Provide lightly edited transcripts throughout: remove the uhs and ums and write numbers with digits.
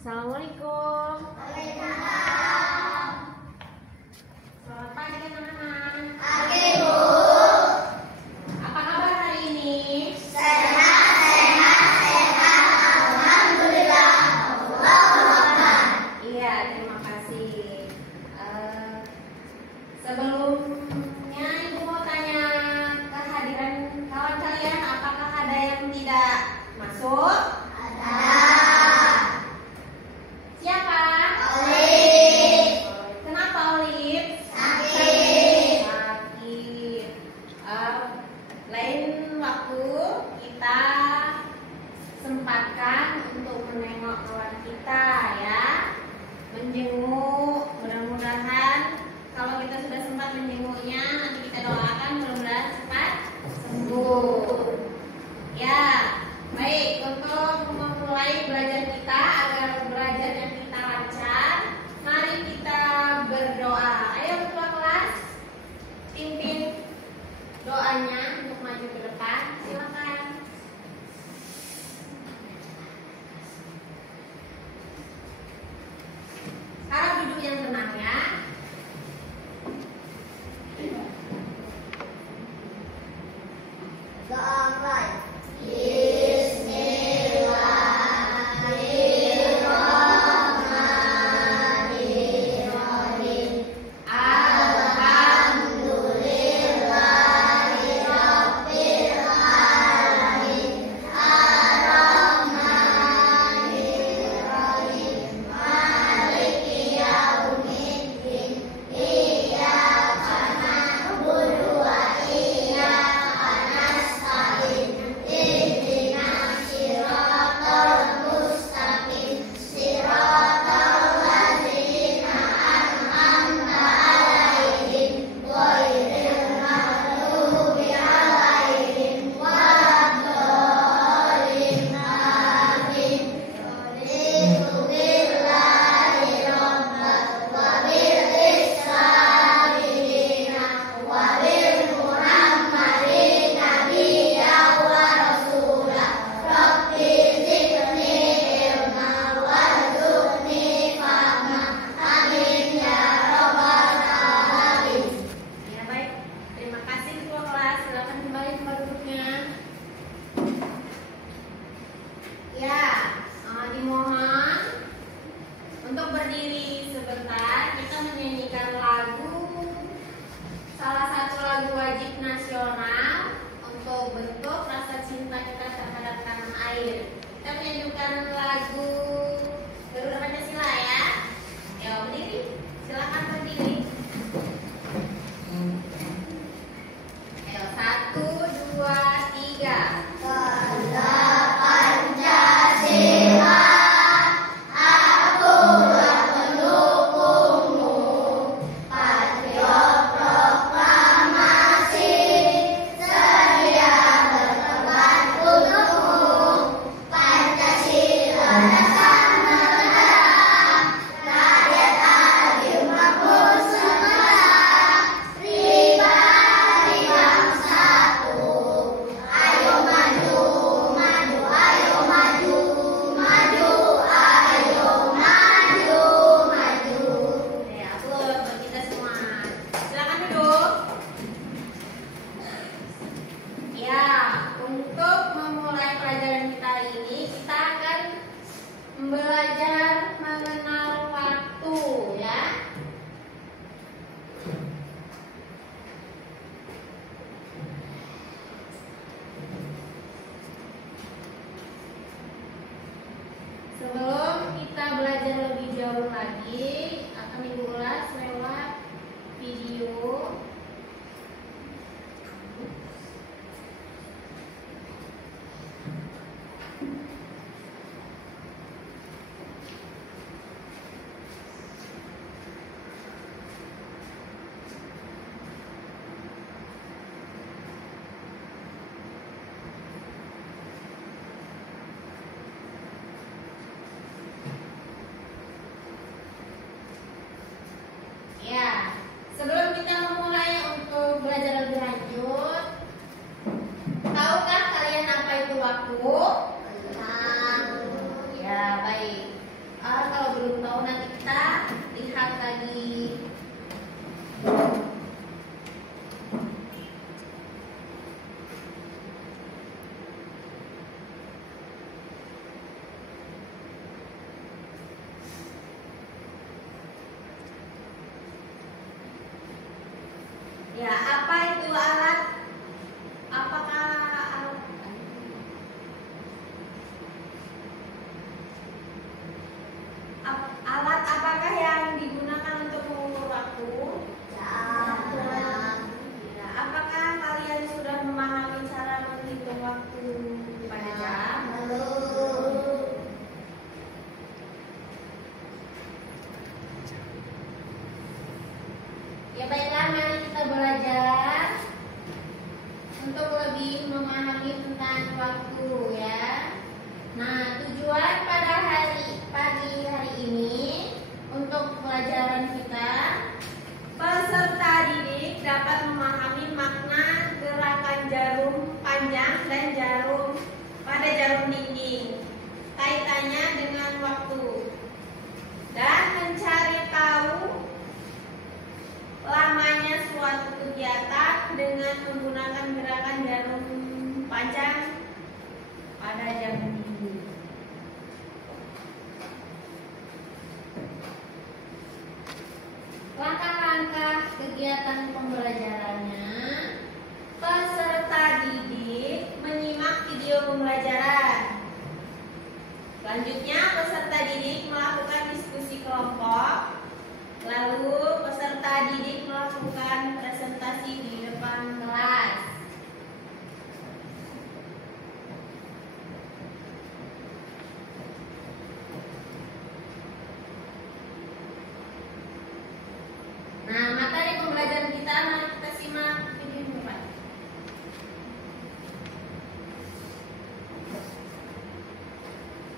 Assalamualaikum. Waalaikumsalam. Selamat pagi teman-teman. Pagi, Bu. Apa kabar hari ini? Sehat. Alhamdulillah. Allahu Akbar. Iya, terima kasih. Sebelumnya Ibu mau tanya kehadiran kawan kalian, apakah ada yang tidak masuk? Ada. Siapa? Olip. Kenapa Olip? Sakit. Sakit. Lain waktu kita sempatkan untuk menengok kawan kita ya, menjenguk. Mudah-mudahan kalau kita sudah sempat menjenguknya, nanti kita doakan mudah-mudahan cepat sembuh. Ya, baik, untuk memulai belajar kita agar belajarnya kita lancar, mari kita berdoa. Ayo ketua kelas, pimpin doanya untuk maju ke depan. Silakan. Harap duduk yang tenang ya. Doa baik. Bismillahirrahmanirrahim. Alhamdulillahirabbil alamin. Arrahmanirrahim. Maliki yaumiddin. Iyyaka na'budu wa iyyaka nasta'in. Ihdinas siratal mustaqim. Siratal ladzina an'amta 'alaihim ghairil maghdubi 'alaihim waladdallin. Amin. Raditu billahi rabban wa bil islami dinan wa bil muhammadin nabiyyan wa rasula. Rabbi zidni ilma warzuqni fahma. Amin ya rabbal alamin. Ya baik, terima kasih ketua kelas. Silakan kembali tempat duduknya. Ya, dimohon untuk berdiri sebentar. Kita menyanyikan lagu, salah satu lagu wajib nasional untuk bentuk rasa cinta kita terhadap tanah air. Kita menyanyikan lagu Garuda Pancasila ya. Ya, berdiri. Silakan berdiri. Ayo, 1, 2, 3. Bangga Pancasila, akulah pendukungmu. Patriot proklamasi, sedia berkorban untukmu. Pancasila dasar negara, rakyat adil makmur sejahtera, pribadi bersatu. Ayo maju, maju, ayo maju, maju, ayo maju, maju. Ya, aplaus buat kita semua. Silakan duduk. Ya, untuk memulai pelajaran kita hari ini, kita akan belajar mengenal waktu ya. Sebelum kita belajar lebih jauh lagi, akan Ibu ulas lewat video. Ya, sebelum kita memulai belum tahu, nanti kita lihat lagi. Ya, apa itu alat? Apakah alat apakah yang digunakan untuk mengukur waktu? Ya, apakah kalian sudah memahami cara menghitung waktu pada jam? Ya baiklah, mari kita belajar untuk lebih memahami tentang waktu ya. Nah, tujuan pada pagi hari ini untuk pelajaran kita, peserta didik dapat memahami makna gerakan jarum panjang dan jarum pada jarum dinding, kaitannya dengan waktu, dan mencari tahu lamanya suatu kegiatan dengan menggunakan gerakan jarum panjang pada jarum dinding. Langkah-langkah kegiatan pembelajarannya, peserta didik menyimak video pembelajaran. Selanjutnya, peserta didik melakukan diskusi kelompok. Lalu peserta didik melakukan presentasi di depan kelas. Nah, materi pembelajaran kita, mari kita simak video ini, Pak.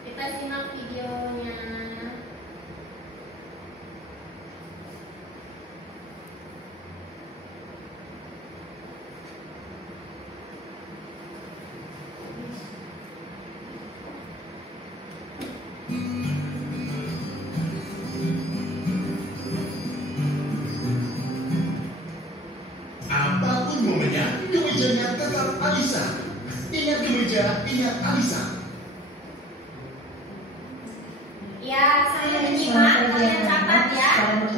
Kita simak videonya. Apapun momennya, kemejanya tetap Alisa. Ingat kemeja, ingat Alisa. Ya, saya menyimak, kalian catat ya.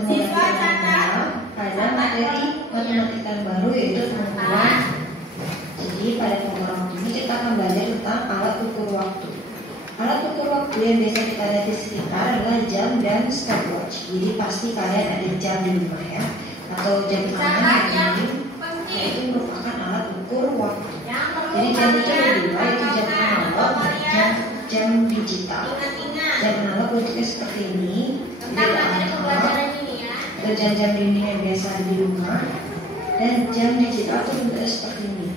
Siswa catat pada materi matematika baru yaitu pengukuran. Jadi pada pengukuran waktu ini kita akan belajar tentang alat ukur waktu. Alat ukur waktu yang biasa kita lihat di sekitar adalah jam dan stopwatch. Jadi pasti kalian ada jam di rumah ya, atau jam tangan yang itu penting. merupakan alat ukur waktu. Yang perlu Jadi jam itu ada kalian dua, yaitu jam analog dan jam digital. ingat-ingat Jam analog bentuknya seperti ini, tentang materi pembelajaran ini ya. atau jam-jam dinding yang biasa ada di rumah, dan jam digital itu bentuknya seperti ini.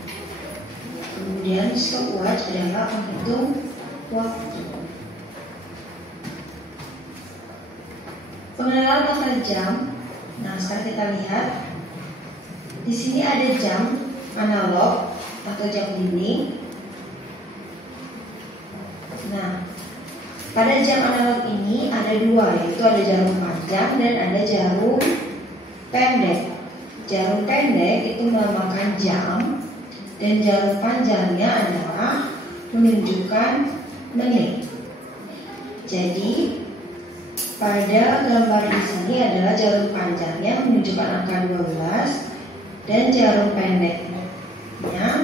Kemudian stopwatch adalah penghitung waktu. Pengenalan makna jam. Nah, sekarang kita lihat di sini ada jam analog atau jam dinding. Nah, pada jam analog ini ada dua, yaitu ada jarum panjang dan ada jarum pendek. Jarum pendek itu melambangkan jam dan jarum panjangnya adalah menunjukkan menit. Jadi pada gambar di sini adalah jarum panjangnya menunjukkan angka 12 dan jarum pendeknya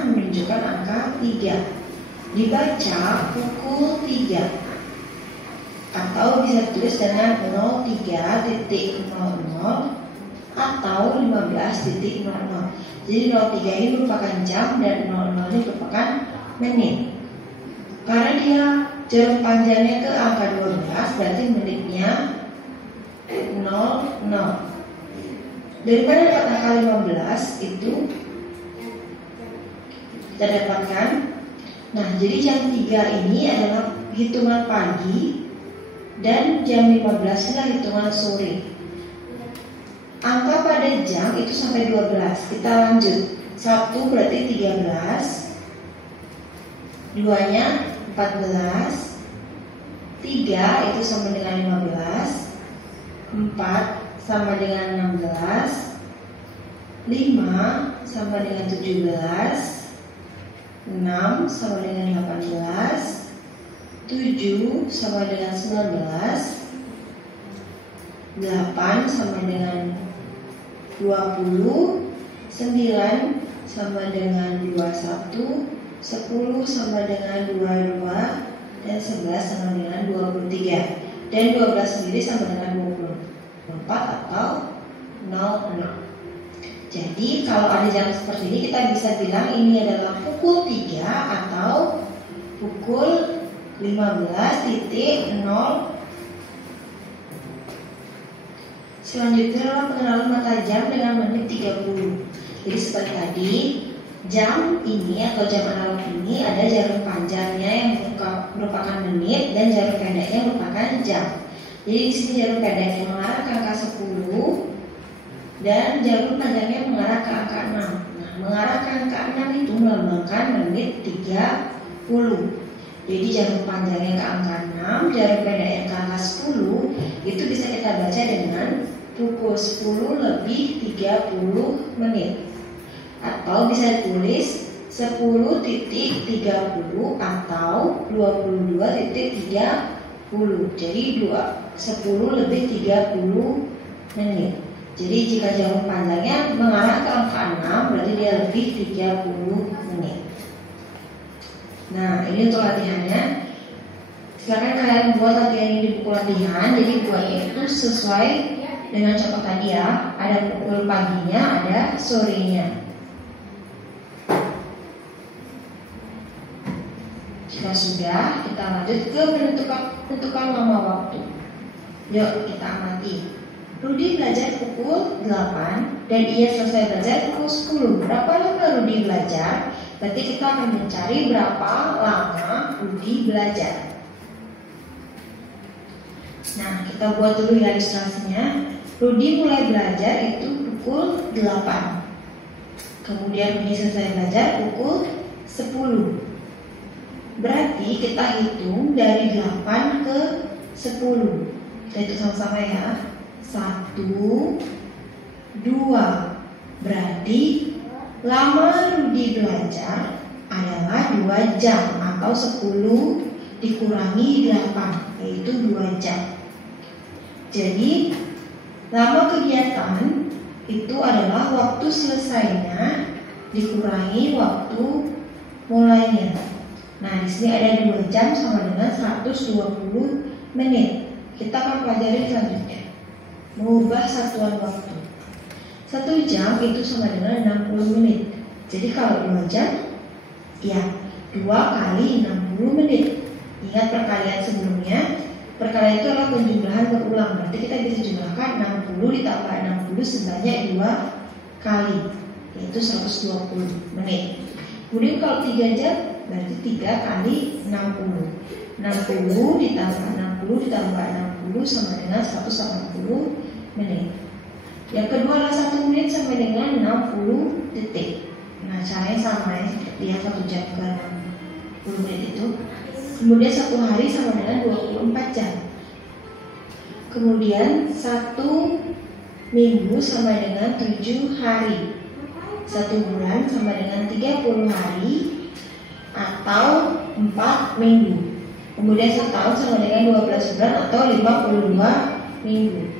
menunjukkan angka 3. Dibaca pukul 3 atau bisa tulis dengan 03.00 atau 15.00. Jadi 03 ini merupakan jam dan 00 ini merupakan menit. Karena dia jarum panjangnya ke angka 12, berarti menitnya 00. Daripada dapat angka 15 itu kita dapatkan. Nah, jadi jam 3 ini adalah hitungan pagi dan jam 15 adalah hitungan sore. Angka pada jam itu sampai 12. Kita lanjut. 1 berarti 13, 2-nya 14, 3 itu sama dengan 15, 4 sama dengan 16, 5 sama dengan 17, 6 sama dengan 18, 7 sama dengan 19, 8 sama dengan 20, 9 sama dengan 21, 10 sama dengan 22, dan 11 sama dengan 23. Dan 12 sendiri sama dengan 24 atau 00. Jadi kalau ada jam seperti ini kita bisa bilang ini adalah pukul 3 atau pukul 15.00. Selanjutnya adalah pengenalan mata jam dengan menit 30. Jadi seperti tadi, jam ini atau jam analog ini ada jarum panjangnya yang merupakan menit dan jarum pendeknya merupakan jam. Jadi di sini jarum pendeknya mengarah ke angka 10 dan jarum panjangnya mengarah ke angka 6. Nah, mengarah ke angka 6 itu melambangkan menit 30. Jadi jarum panjangnya ke angka 6, jarum pendeknya ke angka 10, itu bisa kita baca dengan pukul 10 lebih 30 menit. Atau bisa ditulis 10.30 atau 22.30. Jadi 10 lebih 30 menit. Jadi jika jarum panjangnya mengarah ke angka 6, berarti dia lebih 30 menit. Nah, ini untuk latihannya. Sekarang kalian buat latihan ini di buku latihan. Jadi buatnya itu sesuai dengan contoh tadi ya. Ada pukul paginya, ada sorenya. Jika sudah, kita lanjut ke menentukan lama waktu. Yuk kita amati. Rudi belajar pukul 8 dan ia selesai belajar pukul 10. Berapa lama Rudi belajar? Berarti kita akan mencari berapa lama Rudi belajar. Nah, kita buat dulu ya ilustrasinya. Rudi mulai belajar itu pukul 8. Kemudian Rudi selesai belajar pukul 10. Berarti kita hitung dari 8 ke 10. Kita hitung sama-sama ya. 1, 2. Berarti lama Rudi belajar adalah 2 jam atau 10 dikurangi 8, yaitu 2 jam. Jadi lama kegiatan itu adalah waktu selesainya dikurangi waktu mulainya. Nah, di sini ada 2 jam sama dengan 120 menit. Kita akan pelajari selanjutnya. Mengubah satuan waktu. 1 jam itu sama dengan 60 menit. Jadi kalau 2 jam, ya 2 kali 60 menit. Ingat perkalian sebelumnya. Perkalian itu adalah penjumlahan berulang. Berarti kita bisa jumlahkan 60 ditambah 60 sebanyak 2 kali, yaitu 120 menit. Kemudian kalau 3 jam, berarti 3 kali 60. 60 ditambah 60 ditambah 60 sama dengan 180 menit. Yang kedua adalah 1 menit sampai dengan 60 detik. Nah, caranya sama ya, seperti yang 1 jam ke 60 menit itu. Kemudian 1 hari sama dengan 24 jam. Kemudian 1 minggu sama dengan 7 hari. 1 bulan sama dengan 30 hari atau 4 minggu. Kemudian 1 tahun sama dengan 12 bulan atau 52 minggu.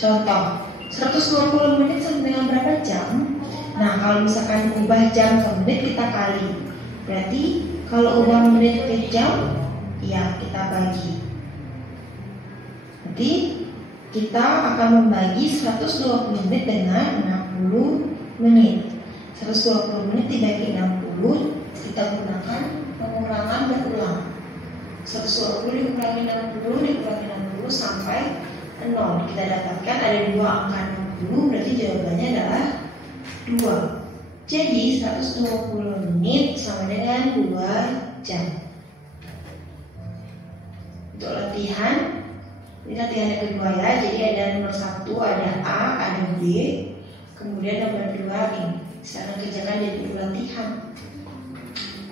Contoh, 120 menit sama dengan berapa jam? Nah, kalau misalkan ubah jam ke menit kita kali. Berarti kalau ubah menit ke jam, ya kita bagi. Nanti kita akan membagi 120 menit dengan 60 menit. 120 menit dibagi 60, kita gunakan pengurangan berulang. 120 dikurangi 60 dikurangi 60 sampai 0. Kita dapatkan ada 2 angka 60, berarti jawabannya adalah 2. Jadi 120 menit sama dengan 2 jam. Untuk latihan, ini latihan yang kedua ya. Jadi ada nomor 1, ada A, ada B. Kemudian nomor 2 ini. Sekarang kerjakan jadi latihan.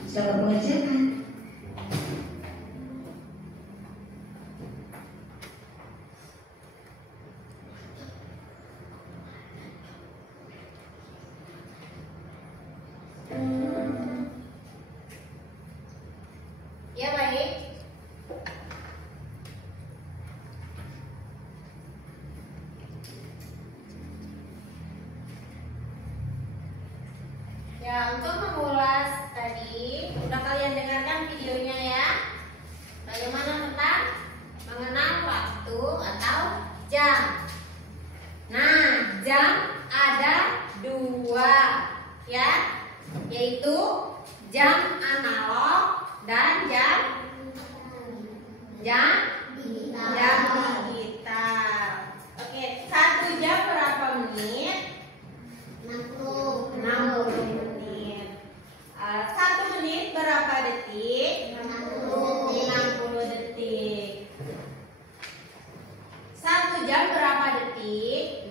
Selamat mengerjakan. Ya, untuk mengulas tadi, udah kalian dengarkan videonya ya. Bagaimana tentang mengenal waktu atau jam. Nah, jam ada dua ya, yaitu jam analog dan jam digital. Oke, 1 jam berapa menit? 60 menit. 1 menit berapa detik? 60 detik. 1 jam berapa detik?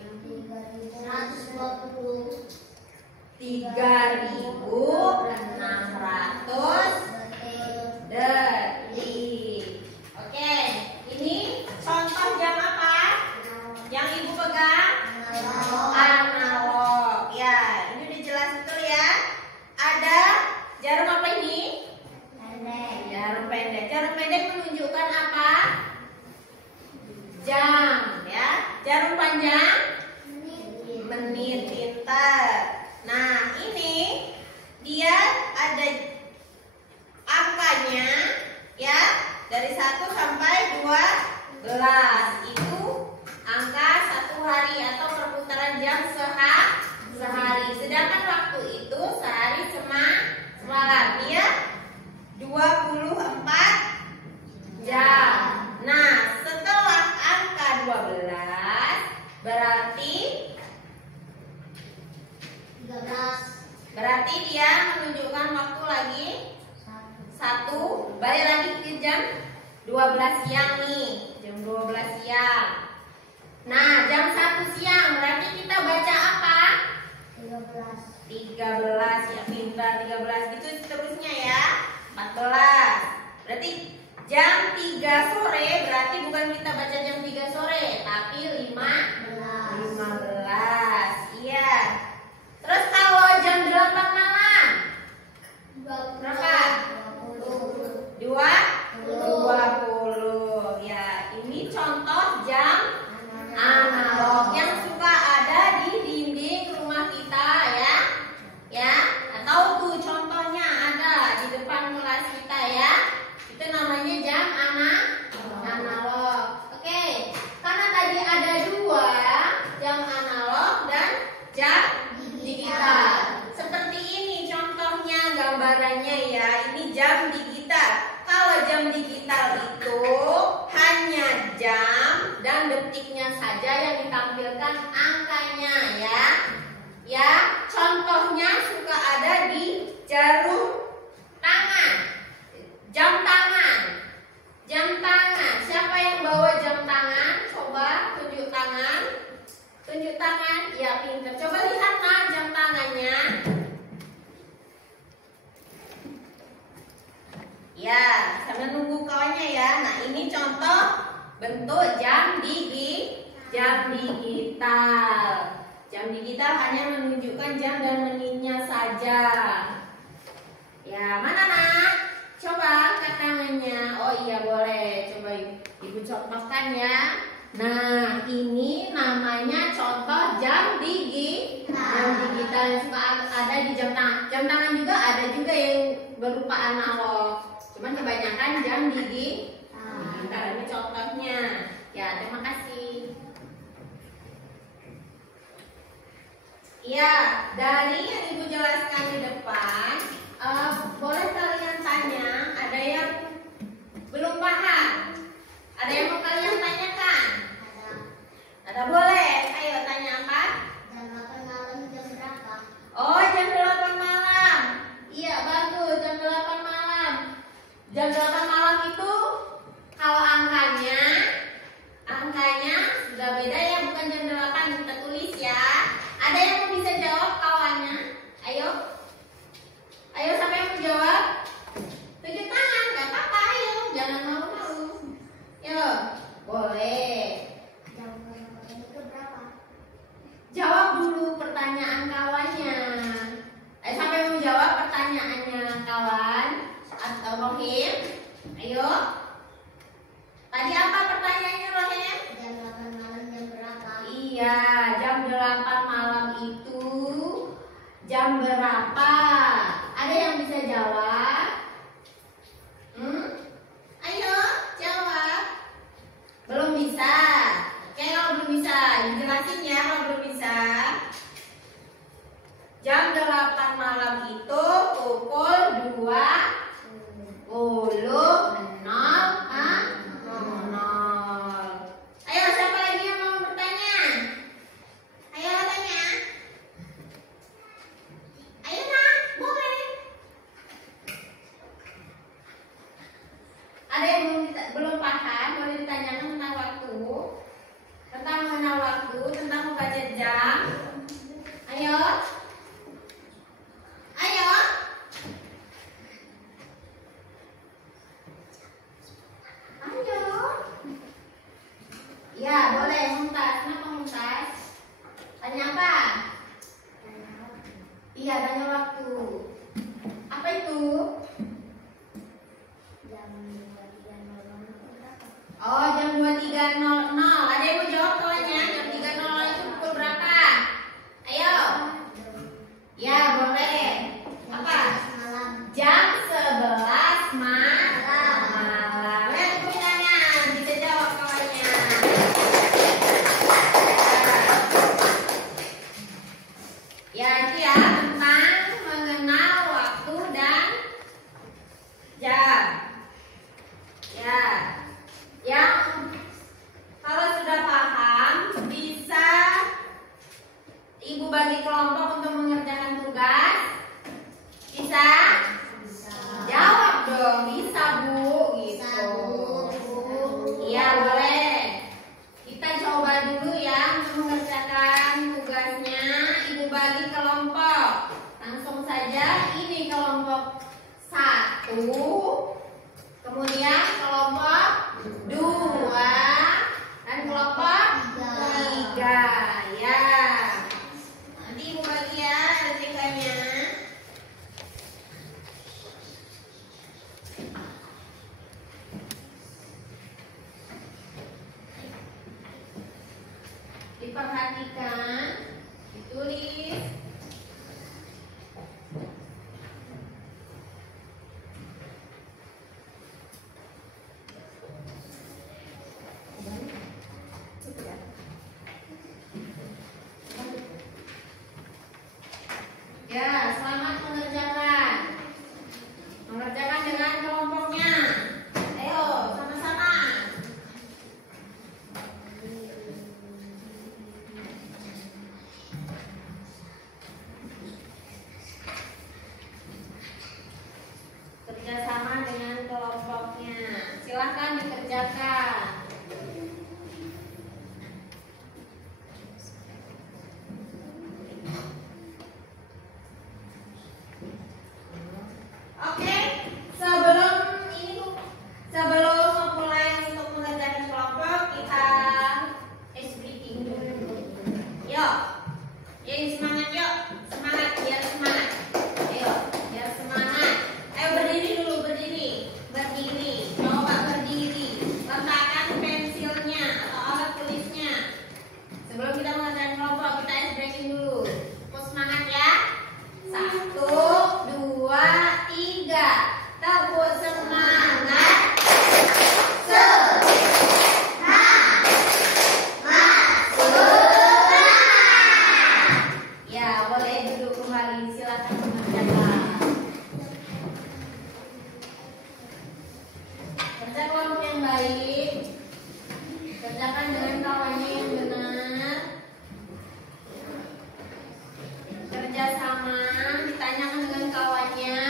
3.600 detik. Oke, ini contoh jam apa? Yang ibu pegang? Analog. Ya, ini udah jelas betul ya. Ada jarum apa ini? Jarum pendek. Jarum pendek menunjukkan apa? Jam ya. Jarum panjang? Menit. Pintar. Nah, ini dia ada angkanya ya, dari 1 sampai 12. Itu angka 1 hari atau perputaran jam sehari. Sedangkan waktu itu sehari semalam ya, 24 jam. Nah, setelah angka 12 berarti dia menunjukkan waktu lagi 1. Balik lagi ke jam 12 siang nih, jam 12 siang. Nah, jam 1 siang berarti kita baca apa? 13 ya, pintar. 13 gitu seterusnya ya. 14. Berarti jam 3 sore berarti bukan kita baca jam 3 sore, tapi 15. Iya. Terus kalau jam 8 malam berapa? 20. Ya, ini contoh jam analog yang suka ada di dinding rumah kita ya. Ya, atau tuh contohnya ada di depan kelas kita ya. Itu namanya jam analog. Oke, karena tadi ada 2, jam analog dan jam digital. Seperti ini contohnya, gambarannya ya. Ini jam digital. Kalau jam digital itu hanya jam dan detiknya saja yang ditampilkan angkanya ya. Ya, contohnya suka ada di jarum tangan. Jam tangan. Siapa yang bawa jam tangan? Coba tunjuk tangan. Ya, pintar. Coba lihat nah jam tangannya. Ya, sambil nunggu kawannya ya. Nah, ini contoh bentuk jam digital. Jam digital hanya menunjukkan jam dan menitnya saja. Ya, mana nak? Coba angkat tangannya. Oh iya boleh. Coba ibu contohkan ya. Nah, ini namanya contoh jam digital yang suka ada di jam tangan. Jam tangan juga ada juga yang berupa analog. Cuman kebanyakan jam digital. Ini contohnya. Ya, terima kasih. Ya, dari yang ibu jelaskan di depan, boleh kalian tanya. Ada yang belum paham? Ada yang mau kalian tanyakan? Ada boleh. Ayo tanya apa? Jam 8 malam jam berapa? Oh, jam 8 malam. Iya, bagus. Jam 8 malam. Jam 8 malam itu kalau angkanya sudah beda ya, bukan jam 8 kita tulis ya. Ada yang mau bisa jawab kawannya? Ayo. Ayo, siapa yang mau jawab? Tunjuk tangan, gak apa-apa, ayo. Jangan malu-malu. Yo, boleh. Jam 8 itu berapa? Jawab dulu pertanyaan kawannya. Ayo, siapa yang mau jawab pertanyaannya kawan? Atau Rohim? Ayo. Tadi apa pertanyaannya Rohim? Jam 8 malam jam berapa? Iya, jam 8 malam itu jam berapa? dijelasin ya kalau belum bisa. Jam 8 malam itu pukul 20.00. Ayo, siapa lagi yang mau bertanya? Ayo tanya. Ayo nak, boleh. Ada yang belum paham, boleh ditanyakan tentang waktu, tentang mengenal waktu, tentang membaca jam. Ayo. Ayo. Ayo. Ya, boleh. Mumtaz. Kenapa Mumtaz? Tanya apa? Iya, tanya waktu. Apa itu? Jam 23.00 berapa? Oh, jam 23.00. Ada yang mau jawab soalnya? Jam 3.00 itu pukul berapa? Ayo. Ya, boleh. Apa? Malam. Jam 11 malam. Lihat tepuk tangan, bisa jawab kawannya. Ya, itu ya tentang mengenal waktu dan jam. Ya, yang kalau sudah paham bisa Ibu bagi kelompok untuk mengerjakan tugas. Bisa? Jawab dong, bisa Bu, gitu. Iya boleh. Kita coba dulu ya untuk mengerjakan tugasnya. Ibu bagi kelompok. Langsung saja ini kelompok 1, kemudian kelompok 2, dan kelompok 3. Ya. Nanti Ibu bagi ya RTK-nya. Diperhatikan, ditulis. Ya, selamat mengerjakan. Mengerjakan dengan kelompoknya. Ayo, sama-sama. Kerjasama dengan kelompoknya. Silahkan dikerjakan. Oke, sebelum memulai untuk mengerjakan kelompok, kita ice breaking dulu. Yuk, semangat yuk, semangat biar semangat. Ayo, biar semangat. Ayo berdiri dulu, berdiri. Coba berdiri. Letakkan pensilnya atau alat tulisnya. Sebelum kita mengerjakan kelompok, kita ice breaking dulu. Mau semangat ya? 1, 2, 3. Tepuk semangat. Ya, boleh duduk kembali. Silakan mengerjakan. Kerja kelompok yang baik. Kerjakan dengan kawannya yang benar. Kerjasama, ditanyakan dengan kawannya.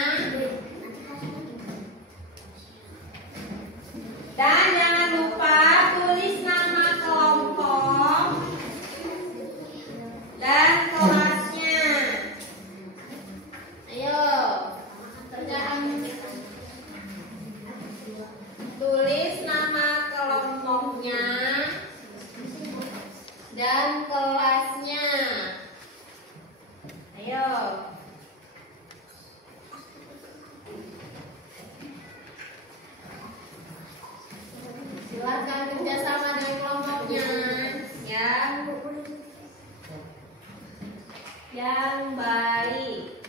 Dan jangan lupa tulis nama kelompok dan kelasnya. Ayo, kerjaan. Tulis nama kelompoknya dan kelasnya. Ayo. Silakan kerjasama dengan kelompoknya yang baik.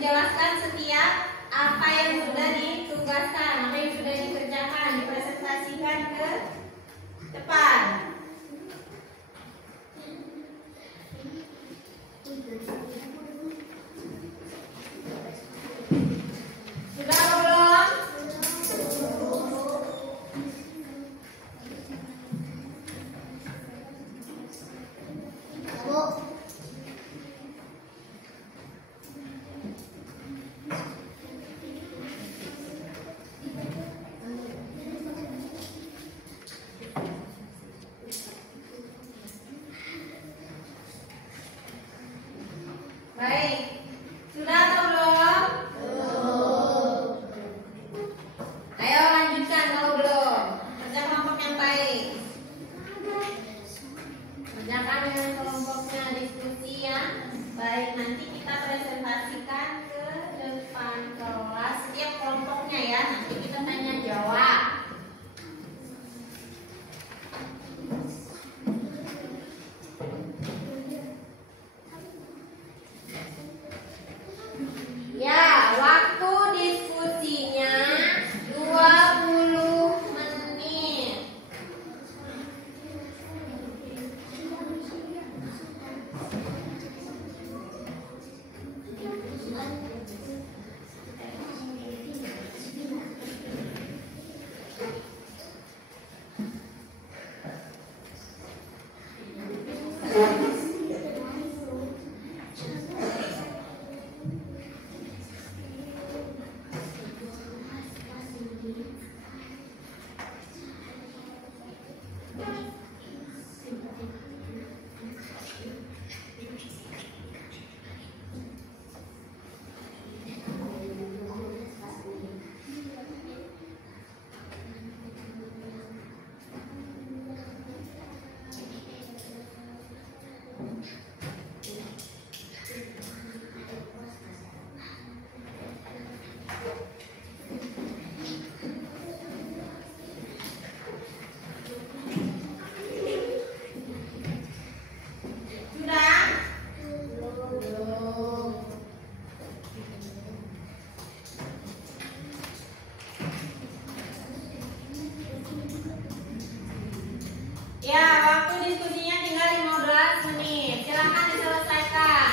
menjelaskan setiap apa yang sudah ditugaskan, apa yang sudah dikerjakan, dipresentasikan ke depan. Sudah atau belum? Baik, sudah atau belum? Belum. Ayo lanjutkan kalau belum. Kerja kelompok yang baik. Kerjakan dengan kelompoknya, diskusi yang baik. Nanti kita presentasikan ke depan kelas setiap kelompoknya ya. Nanti kita tanya jawab. Ya, waktu diskusinya 20 menit. Sudah? Belum. Ya, waktu diskusinya tinggal 15 menit. Silakan diselesaikan.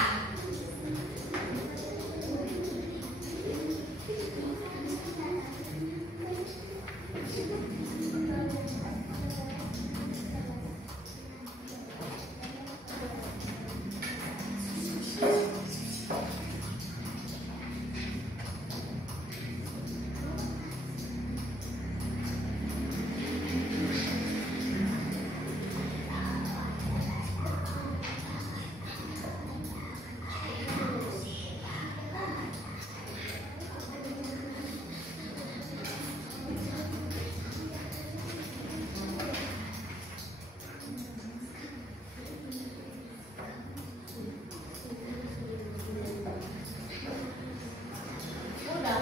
Udah.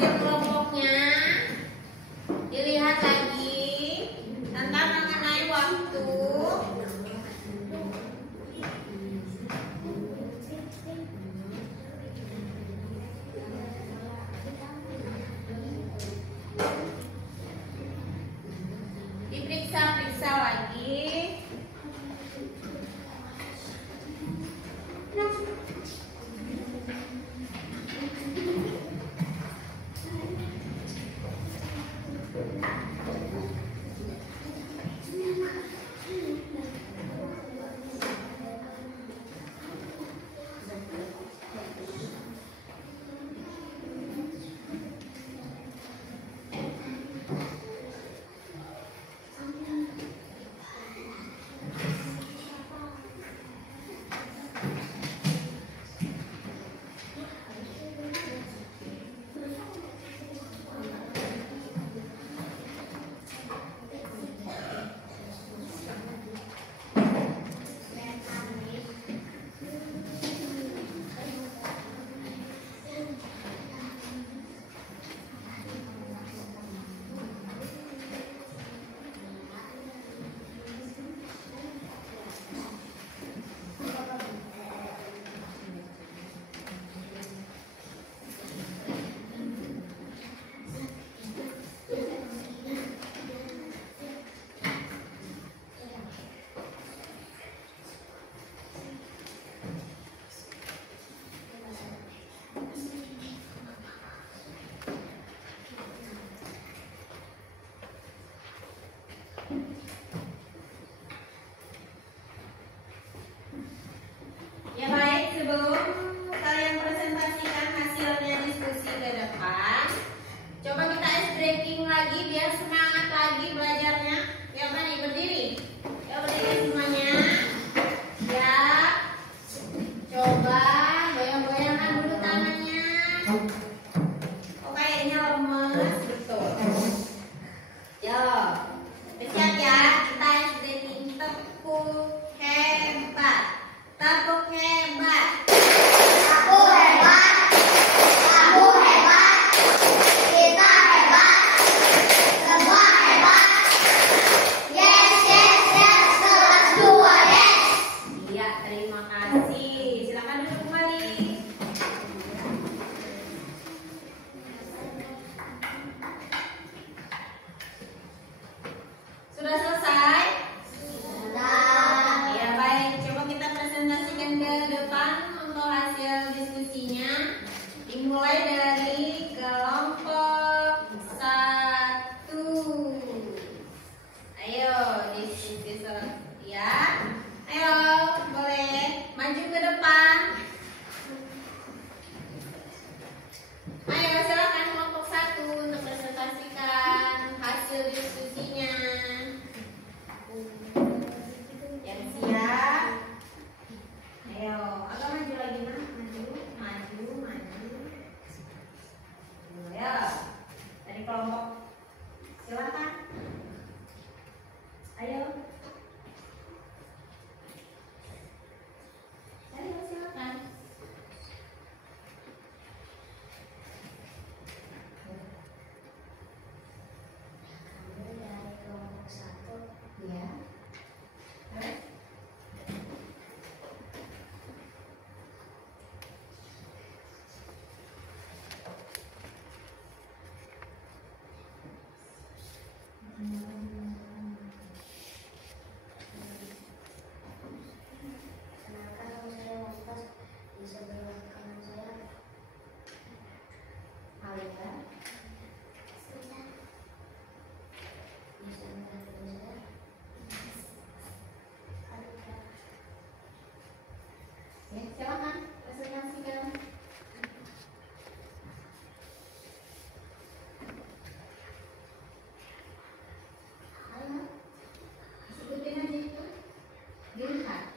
hasil kelompoknya. Dilihat lagi tentang mengenai waktu. Diperiksa-periksa lagi. Ya baik, sebelum kalian presentasikan hasilnya diskusi ke depan, coba kita ice breaking lagi biar semangat lagi belajarnya. Ya Bani, berdiri. Ya berdiri semuanya. Ya. Coba goyang-goyangkan dulu tangannya. Oh kayaknya lemes, betul. Yo. Siap ya, kita ice breaking. Tepuk hebat. Tepuk hebat. Aku hebat. Kamu hebat. Kita hebat. Semua hebat. Yes, yes, yes. Kelas 2, yes. Iya, terima kasih. Silakan duduk kembali. Sudah selesai? Ya baik, coba kita presentasikan ke depan untuk hasil diskusinya. Dimulai dari kelompok 1. Ayo diskusi ya. Ayo, boleh maju ke depan. Ayo silakan kelompok 1 untuk presentasikan hasil diskusinya. Yang siap. Ayo, agak maju lagi Mas. Maju. Ya. Dari kelompok. Silakan. Ayo. Ayo silakan. Kamu dari kelompok 1. Ya. Kenapa saya lantas di sebelah kanan saya? Alika. Sudah. Di sebelah kanan saya. Alika. Ya, silakan presentasikan. Ayo. Sebutin aja itu. Dilihat.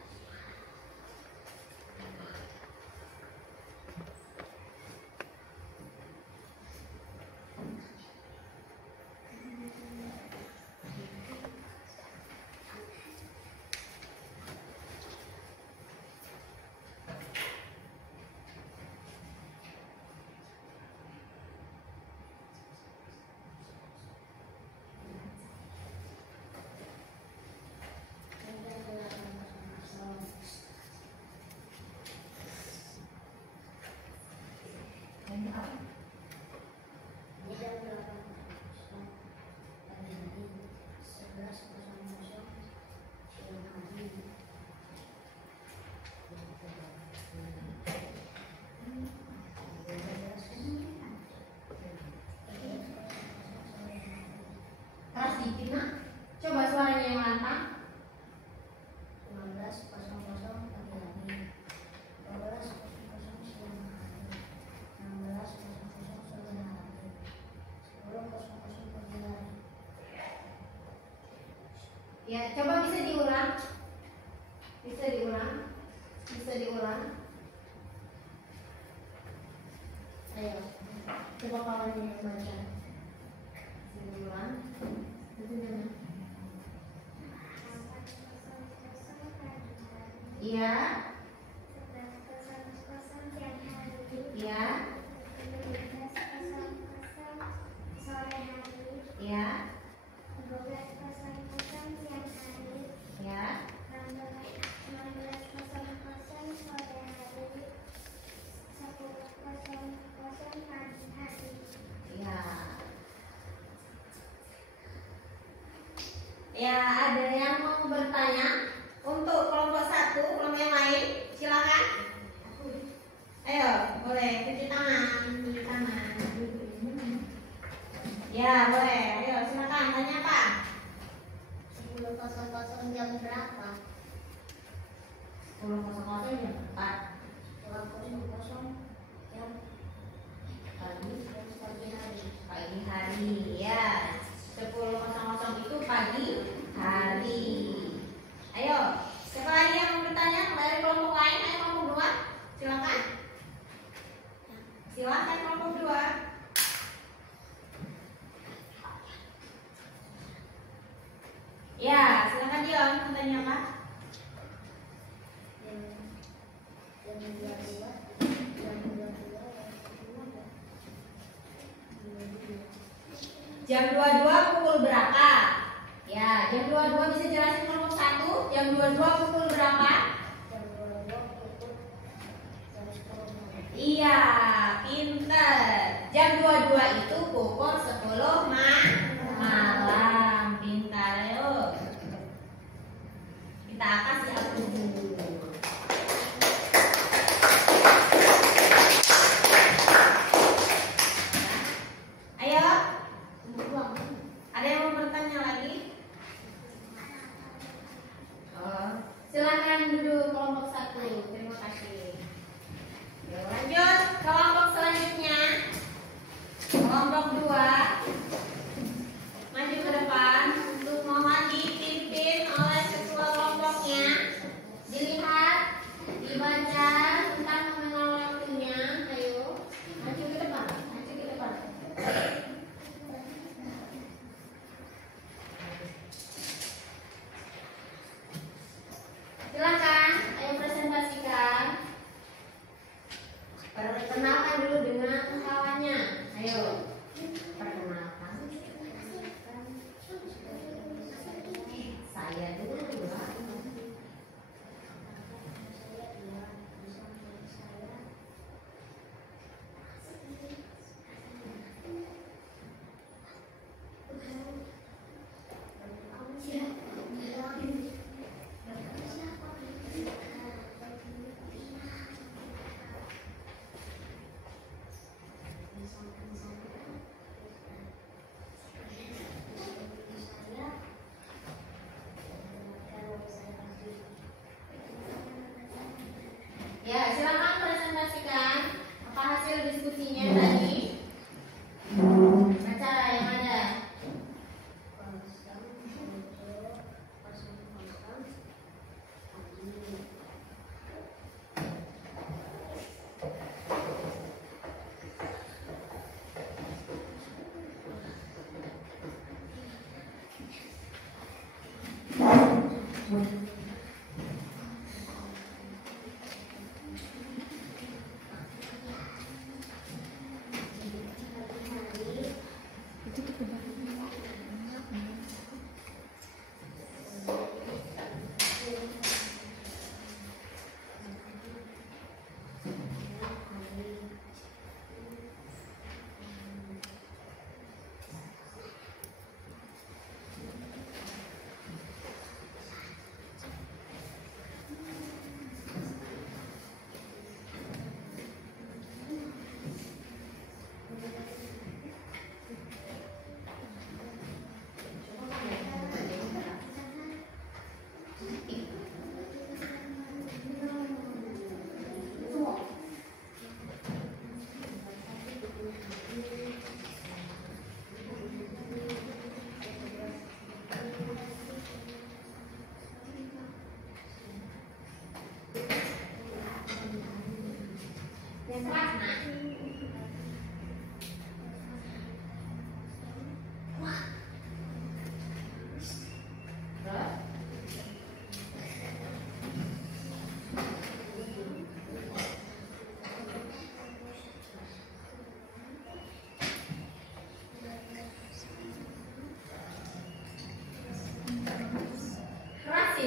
Jam 8.00 pagi hari, 11.00 siang hari. Keras dikit nak. Coba suaranya yang lantang. 15.00 pagi hari, 12.00 siang hari, 16.00 sore hari, 10.00 pagi hari. Ya, coba bisa diulang. Bisa diulang. Bisa diulang. Ayo, coba kawan yang baca. Bisa diulang. Itu gimana? Iya. Iya. Iya. Ya. Ya. Ya, ada yang mau bertanya untuk kelompok 1, kelompok yang lain, silakan. Ayo, boleh cuci tangan, cuci tangan. Ya, boleh. Ayo, silakan tanya apa? 10.00 jam berapa? 10.00 jam 4 10.00 jam pagi hari. pagi hari ya. 10.00 itu pagi hari. Ayo, siapa lagi yang mau bertanya dari kelompok lain? Ayo kelompok 2, silakan. Silakan kelompok 2. Ya, silakan Dion, mau tanya apa? Jam 22 Jam 22 pukul berapa? Ya, jam 22 bisa jelasin kelompok 1. Jam 22 pukul berapa? jam 22 pukul jam 10 malam. Iya, pinter. Jam 22 itu pukul 10 malam. Pintar, ayo. Kita kasih aku dulu. Ayo. Ada yang mau bertanya lagi? Oh, silakan duduk kelompok 1. Terima kasih. Yuk, lanjut kelompok selanjutnya. Kelompok 2. Maju ke depan untuk mohon dipimpin oleh ketua kelompoknya. Dilihat, dibaca tentang mengenal waktunya. Ayo, maju ke depan. Maju ke depan. Silakan, ayo presentasikan. Perkenalkan dulu dengan kawannya. Ayo, perkenalkan. Saya dulu.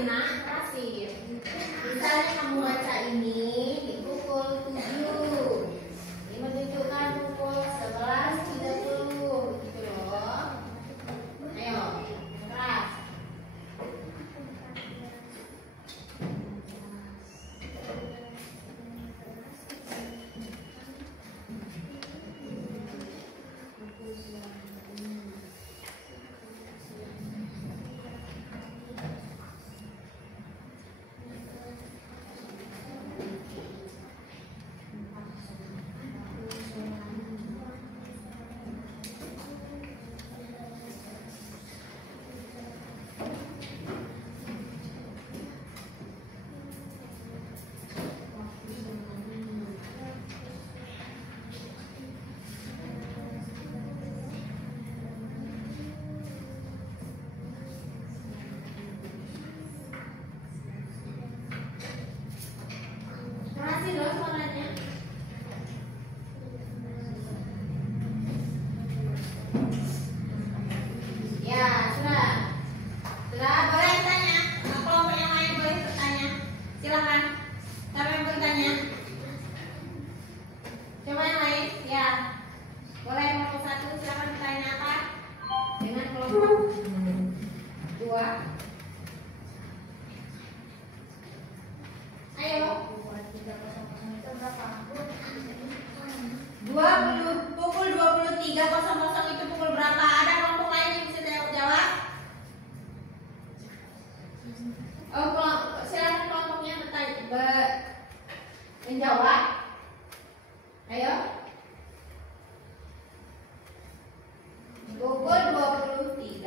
Nak, terakhir. Misalnya kamu baca ini di pukul 7. Ini menunjukkan pukul 11.30 gitu loh. Ayo, keras. Kasih loh suaranya. Ya, sudah. Sudah, boleh tanya. Kelompok yang lain boleh bertanya. Silakan. Siapa yang bertanya? Coba yang lain. Ya. Boleh kelompok 1 silakan bertanya apa? Dengan kelompok 2. Ayo. 20 pukul 23.00 itu pukul berapa? Ada kelompok lain yang bisa jawab? Oh, silakan kelompoknya menjawab. Ayo. Pukul 23.00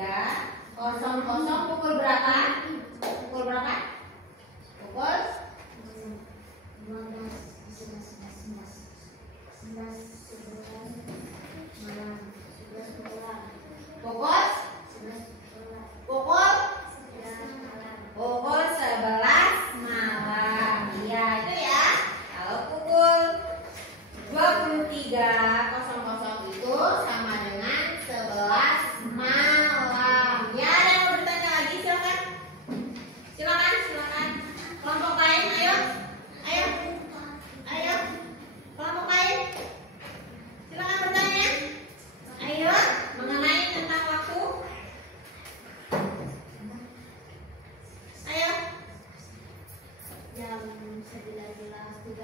pukul berapa? Pukul berapa? Pukul 11 malam. Iya, itu ya. Kalau pukul 23.00 itu sama dengan 11 malam. Ya, ada yang mau bertanya lagi? Silakan. Silakan. Kelompok lain, ayo. Kelompok lain. Silakan bertanya. Ayo, mengenai tentang waktu. Ayo. Jam 19.30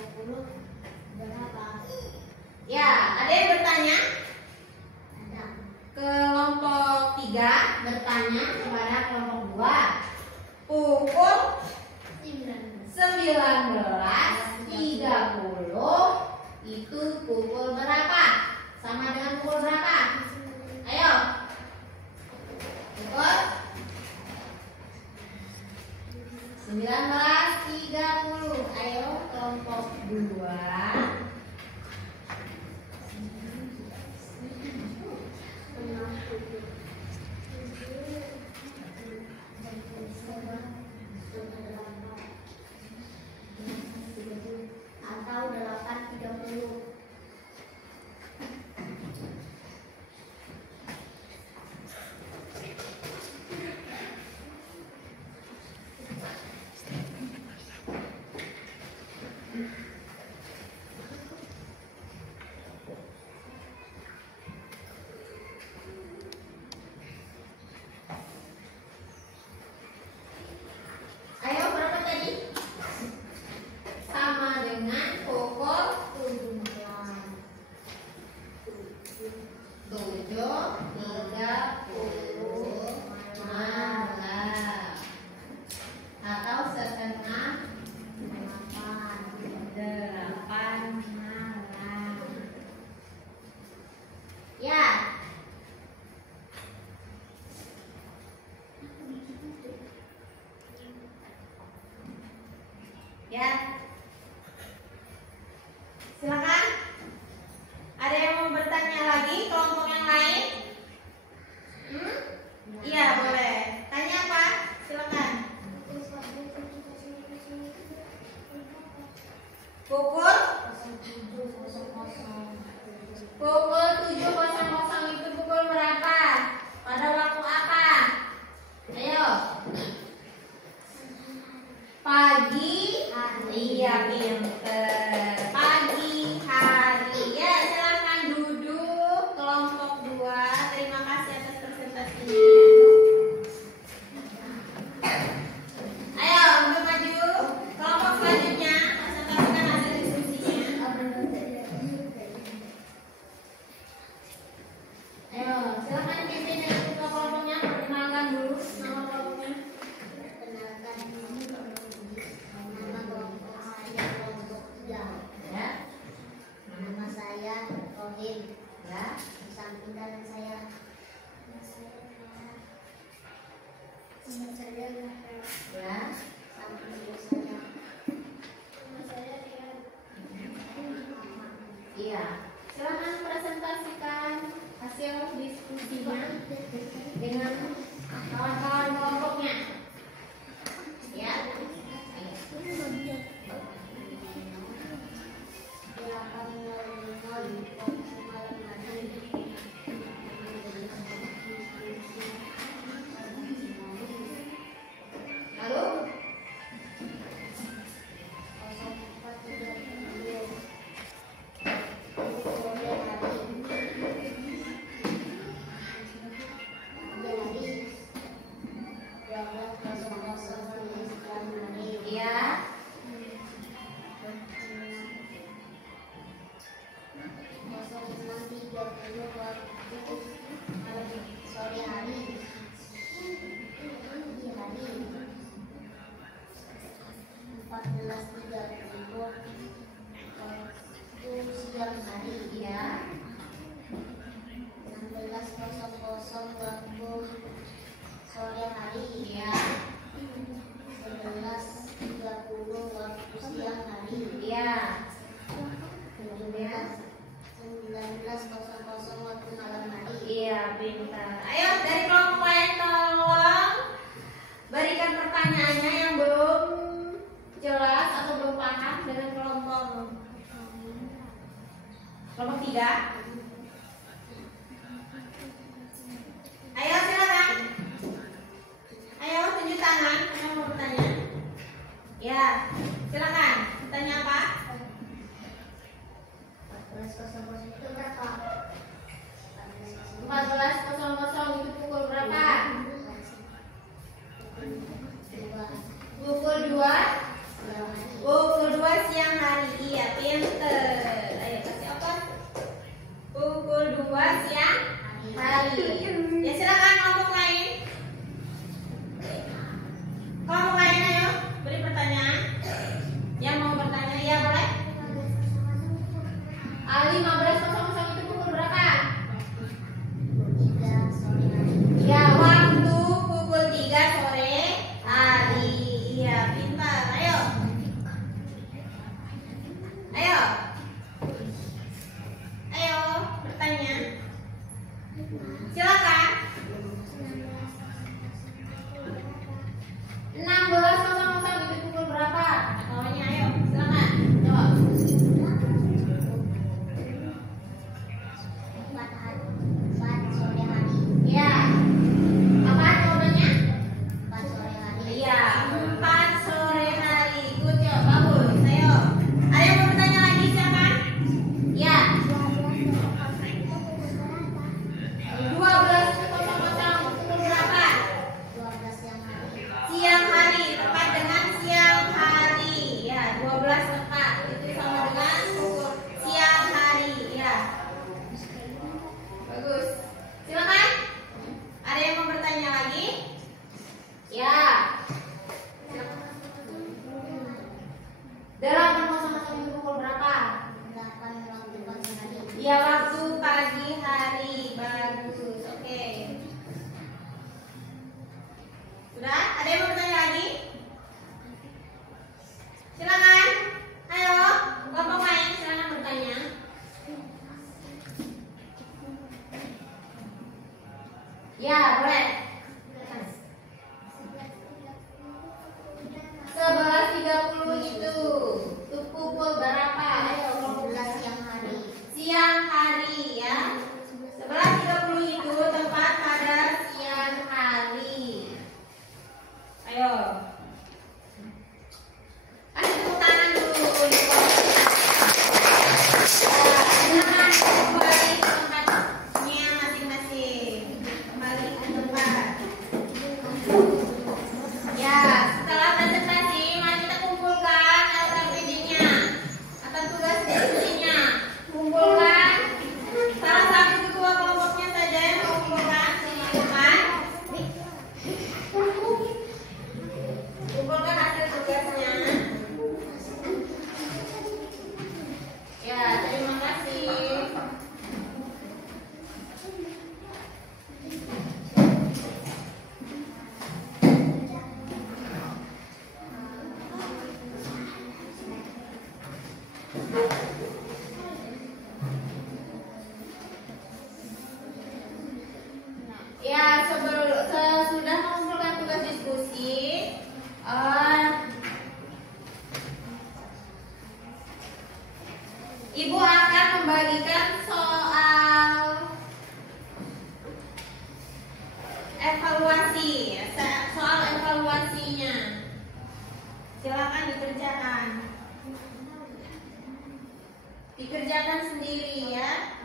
berapa? Ya, ada yang bertanya? Ada. Kelompok 3 bertanya kepada kelompok 2. Pukul 19.30 itu pukul berapa? Sama dengan pukul berapa? Ayo. Pukul 19.30. Ayo kelompok 2. Atau 8.30. Ayo berapa tadi? Sama dengan pukul 7.30 malam atau setengah 8 malam. Ya. Ya. Silakan. Ada yang mau bertanya lagi kelompok yang lain? Ya. Di samping kanan saya. Ya. Samping kiri saya. Iya. Silakan presentasikan hasil diskusinya dengan kawan-kawan kelompoknya. Ya. Lalu ya. Sore hari. Pagi hari. 14.30 waktu siang hari. Ya. 16.00 waktu sore hari. Ya. 11.30 waktu siang hari. Ya. 19.00 waktu malam hari. Iya, pintar. Ayo dari kelompok lain tolong berikan pertanyaannya yang belum jelas atau belum paham dengan kelompok 3. Ayo silakan. Ayo tunjuk tangan yang mau bertanya. Ya, silakan. Bertanya apa? 14.00 itu berapa? 14.00 itu pukul berapa? Pukul 2. Pukul 2 siang hari. Iya, pinter. Ayo kasih apa? Pukul 2 siang hari. Ya silakan kelompok lain. Kelompok lain ayo beri pertanyaan. Yang mau bertanya ya boleh. 15.00 itu pukul berapa? 3 sore hari. Ya, waktu pukul 3 sore hari. Iya, pintar. Ayo. Ayo. Ayo, bertanya. Silakan. 16.00 itu pukul berapa? Kawannya ayo, silakan. Jawab. 4 sore hari. Ya. Apa jawabannya? 4 sore hari. Iya, 4 sore hari. Good job, bagus. Ayo. Ada yang mau bertanya lagi siapa? Ya. 12.00 pukul berapa? 12 siang hari. Siang hari, tepat dengan siang hari. Ya, 12 tepat. Itu sama dengan pukul siang hari. Ya. Bagus. Silakan. Ada yang mau bertanya lagi? Ya. 8.00 itu pukul berapa? 8 waktu pagi hari. Ya, waktu pagi hari. Bagus. Oke. Sudah? Ada yang mau bertanya lagi? Silakan. Ayo, kelompok lain silakan bertanya. Ya, boleh. 11.30 itu pukul berapa? Ayo, kelompok 11 siang hari. siang hari ya. 11.30 itu tepat pada siang hari. Ayo. Kasih tepuk tangan dulu. Silakan kembali ke tempatnya masing-masing. Kembali ke tempat. Ya, sesudah mengumpulkan tugas diskusi, Ibu akan membagikan soal evaluasi, soal evaluasinya. Silakan dikerjakan sendiri ya.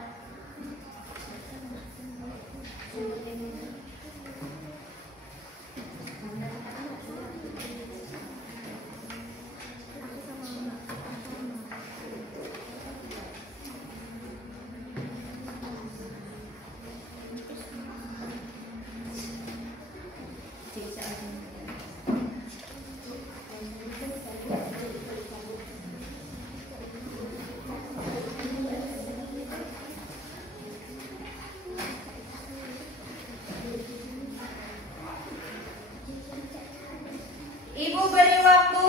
Ibu beri waktu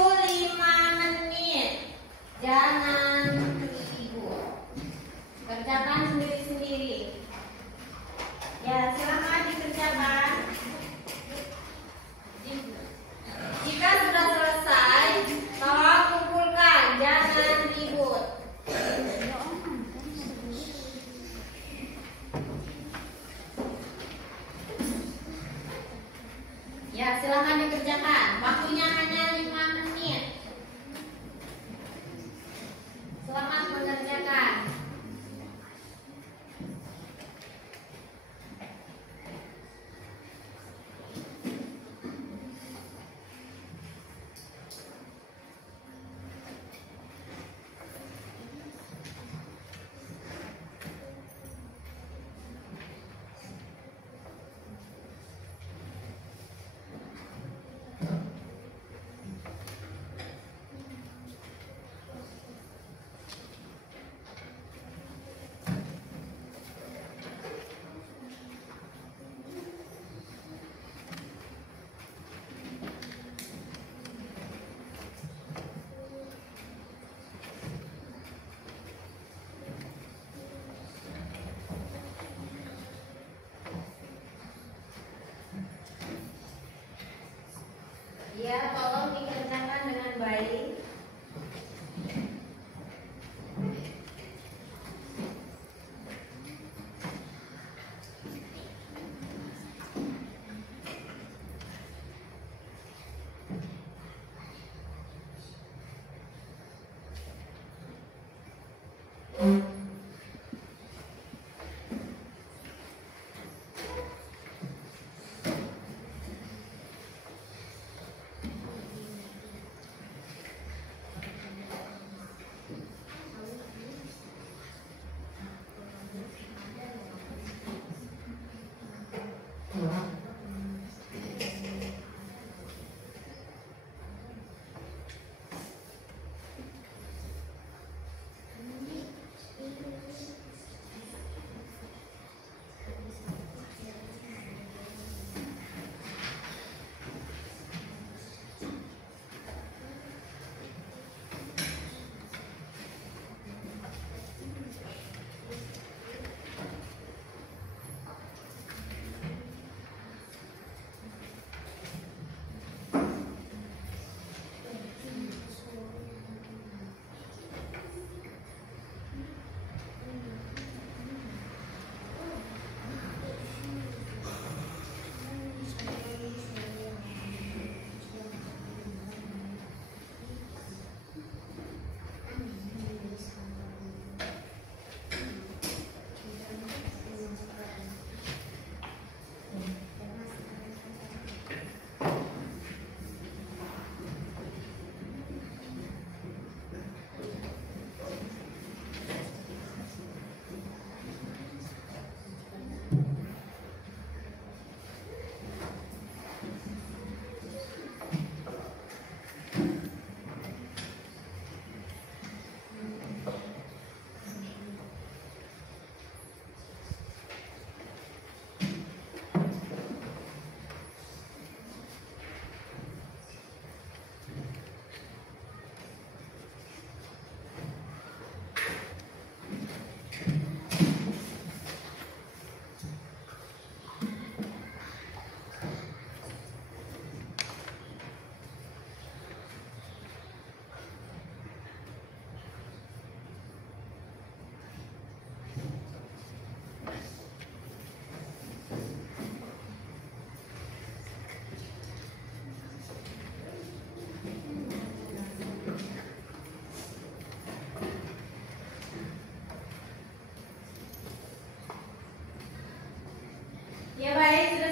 5 menit. Jangan ribut. Kerjakan sendiri-sendiri. Ya, silakan dikerjakan. Jika sudah selesai, tolong kumpulkan. Jangan ribut. Ya, silakan dikerjakan. Waktunya hanya 5 menit. Selamat mengerjakan.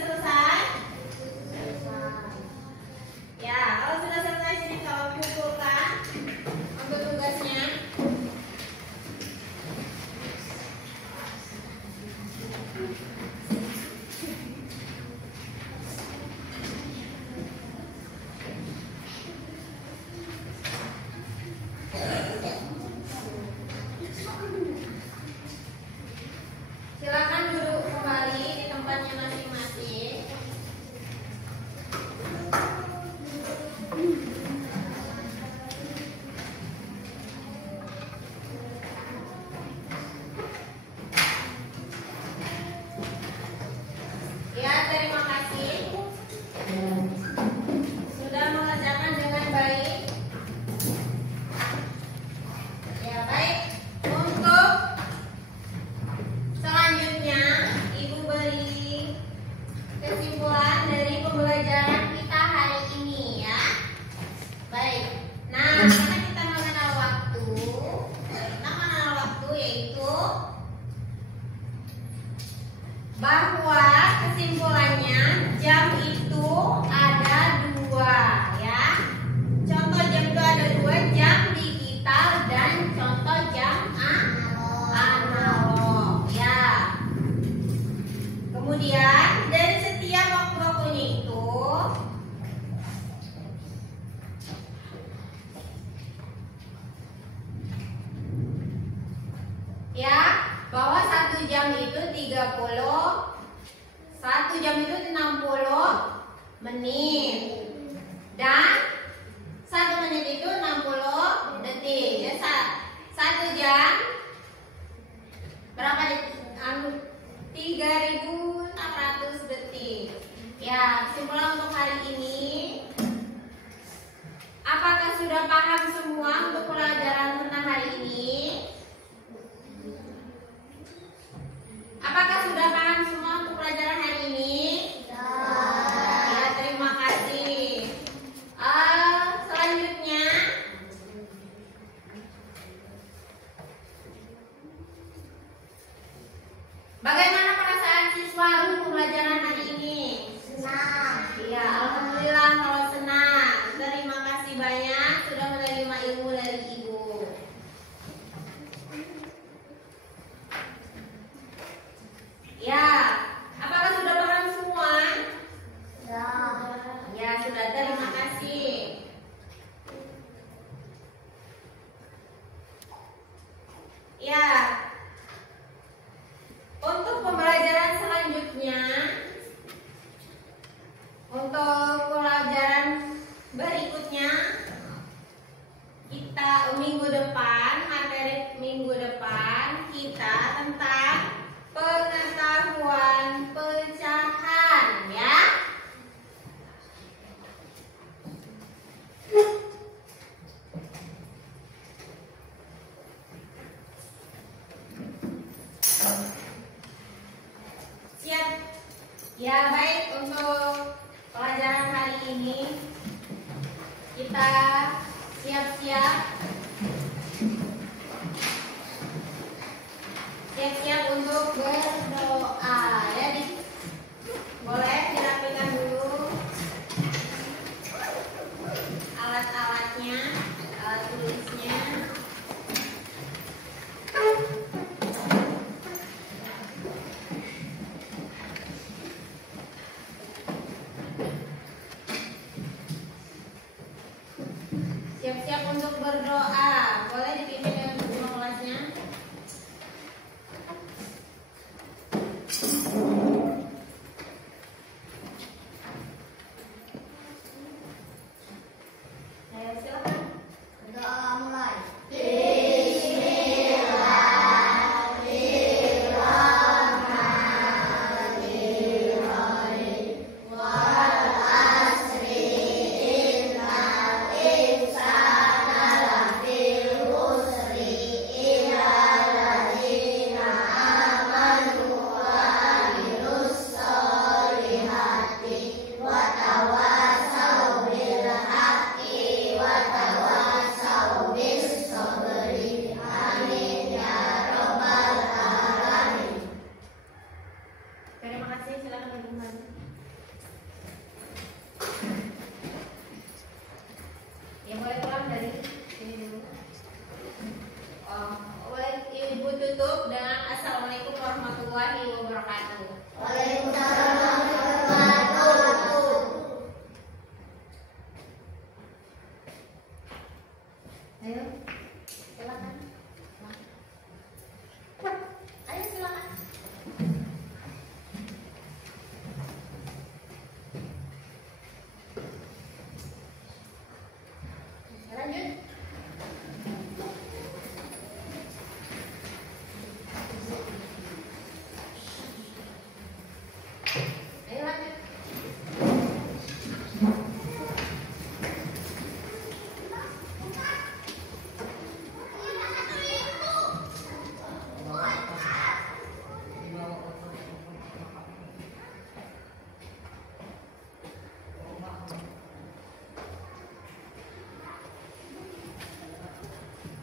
selesai? Ya, kalau sudah selesai sini kalau kumpulkan untuk tugasnya. Silakan duduk kembali di tempatnya masing-masing. Ya, terima kasih. Sudah mengerjakan dengan baik. Ya, baik. Untuk selanjutnya, Ibu beri kesimpulan dari pembelajaran kita hari ini ya. Baik. Nah, karena kita mengenal waktu yaitu bahwa kesimpulannya jam itu ada dua ya. Contoh jam itu ada dua, jam digital dan contoh jam analog ya. Kemudian dari setiap waktu-waktunya itu ya, bahwa 1 jam itu 30, 1 jam itu 60 menit dan 1 menit itu 60 detik. Ya, 1 jam berapa detik? 3.600 detik. Ya, kesimpulan untuk hari ini, apakah sudah paham semua untuk pelajaran tentang hari ini? Apakah sudah paham semua untuk pelajaran hari ini? Ya, terima kasih. Selanjutnya, bagaimana perasaan siswa untuk pelajaran hari ini? Senang. Ya, alhamdulillah kalau senang. Terima kasih banyak sudah menerima ilmu dari Ibu. Ya, apakah sudah paham semua? Ya, sudah. Terima kasih. Ya, untuk pembelajaran selanjutnya, untuk pelajaran berikutnya, kita minggu depan, materi minggu depan kita tentang pengetahuan pecahan ya. Siap? Ya, baik. Untuk pelajaran hari ini kita siap-siap untuk berdoa ya. Boleh dirapikan dulu alat-alatnya, alat tulisnya. Siap-siap untuk berdoa. Boleh dipimpin dengan guru kelasnya. Ayo, silakan. Doa mulai. Bismillahirrahmanirrahim. wabarakatuh. Waalaikumsalam warahmatullahi wabarakatuh. Ayo, silakan. Ayo silakan. Lanjut. Ayo,